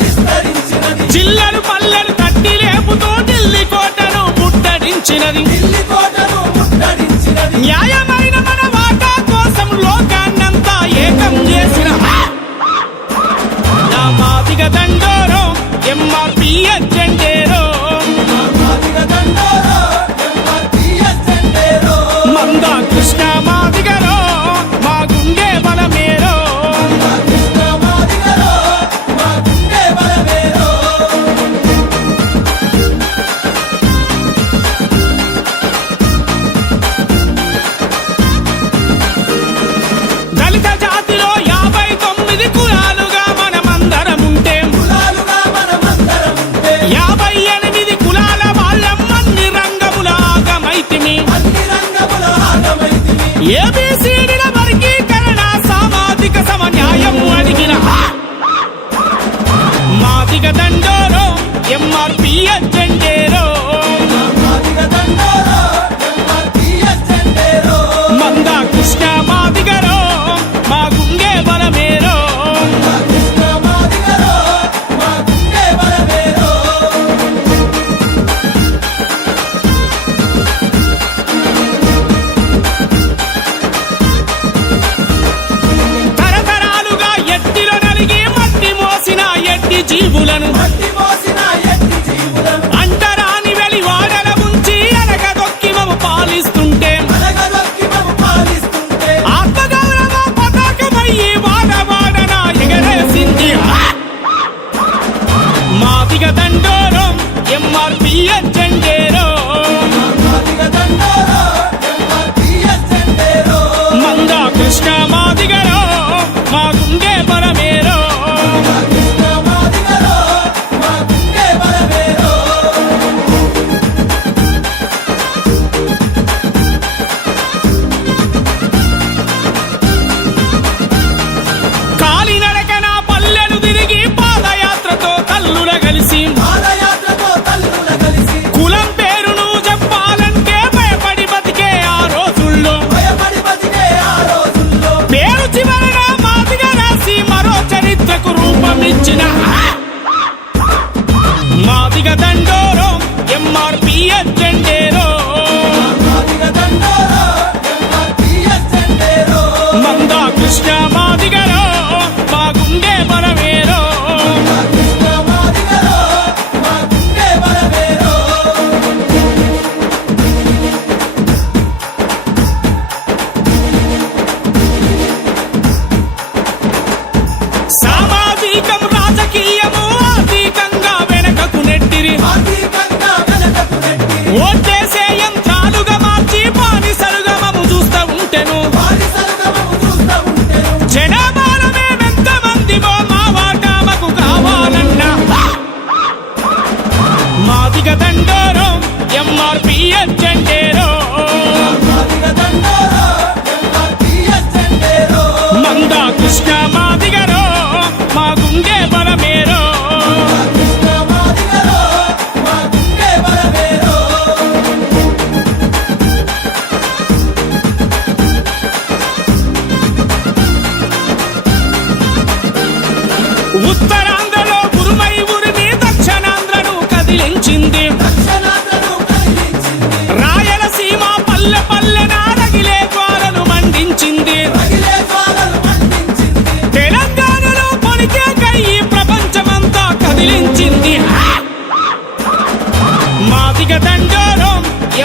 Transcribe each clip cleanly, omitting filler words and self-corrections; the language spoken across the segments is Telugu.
విస్తరించినది జిల్లలు పల్లెలు తట్టి లేపుతూ ఢిల్లీ కోటను ముట్టడించినది న్యాయమైన మన వాటా కోసం లోకాన్నంతా ఏకం చేసిన నా మాదిగ దండోరో ఎంఆర్పీ ఎజెండేరో మందా కృష్ణ మాదిగరో మా గుండె బలమేరో దళిత జాతిలో 59 కులాలుగా మనమందరం ఉంటే 58 కులాల వాళ్ళం అన్ని రంగముల ఆగమైతిమి ఏబిసిడిల వర్గీకరణ సామాజిక సమన్యాయం అడిగిన మాదిగ దండోరో ఎంఆర్పీ ఎజెండేరో మందా కృష్ణ మాదిగరో మా గుండె బలమేరో తరతరాలుగా ఎట్టిలో నలిగి మట్టి మోసిన ఎట్టి జీవులను అంటరాని వెలి వాడల ముంచి అనగదొక్కి మము పాలిస్తుంటే ఆత్మగౌరవ పతాకమయ్యి వాడవాడన ఎగరేసింది మాదిగ దండోరో ఎంఆర్పీ ఎజెండేరో మందా కృష్ణ మాదిగరో మా గుండె బలమేరో కాలినడకన పల్లెలు తిరిగి పాదయాత్రతో తల్లుల కలిసి కులం పేరును చెప్పాలంటే భయపడి బతికే ఆ రోజుల్లో పేరు చివరన మాదిగ రాసి మరో చరిత్రకు రూపమిచ్చిన మాదిగ దండోరో ఎంఆర్పీ ఎజెండేరో మందా కృష్ణ మాదిగరో మా గుండె బలమేరో సామాజికం రాజకీయము ఆర్థికంగా వెనకకు నెట్టిరి ఓటేసే యంత్రాలుగా మార్చి బానిసలుగా మము చూస్తూ ఉంటెను జనాభాలో మేమెంతమందిమో మా వాటా మాకు కావాలన్నా మాదిగ దండోరో ఎంఆర్పీ ఎజెండేరో మందా కృష్ణ మాదిగరో మా గుండె బలమేరో ఉత్తరాంధ్రలో ఉరుమై ఉరిమి దక్షిణాంధ్రను కదిలించింది రాయలసీమ పల్లె పల్లెన రగిలే జ్వాలను మండించింది తెలంగాణలో పొలికే కయ్యి ప్రపంచమంతా కదిలించింది మాదిగ దండోరో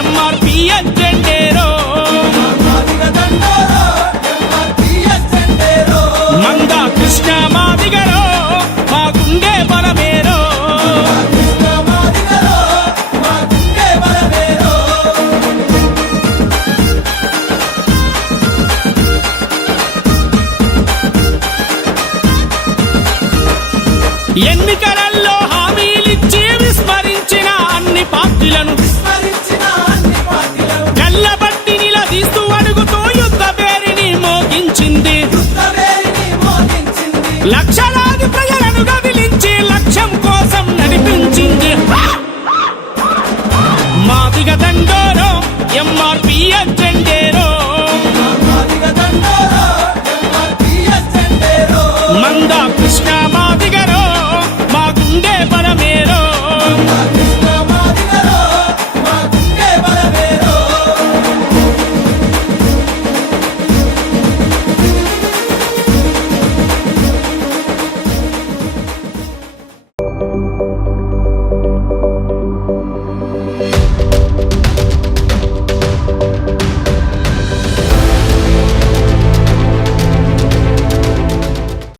ఎంఆర్పీ ఎజెండేరో మందా కృష్ణ మాదిగరో మా గుండె బలమేరో ఎన్నికలలో హామీలిచ్చి విస్మరించిన అన్ని పార్టీలను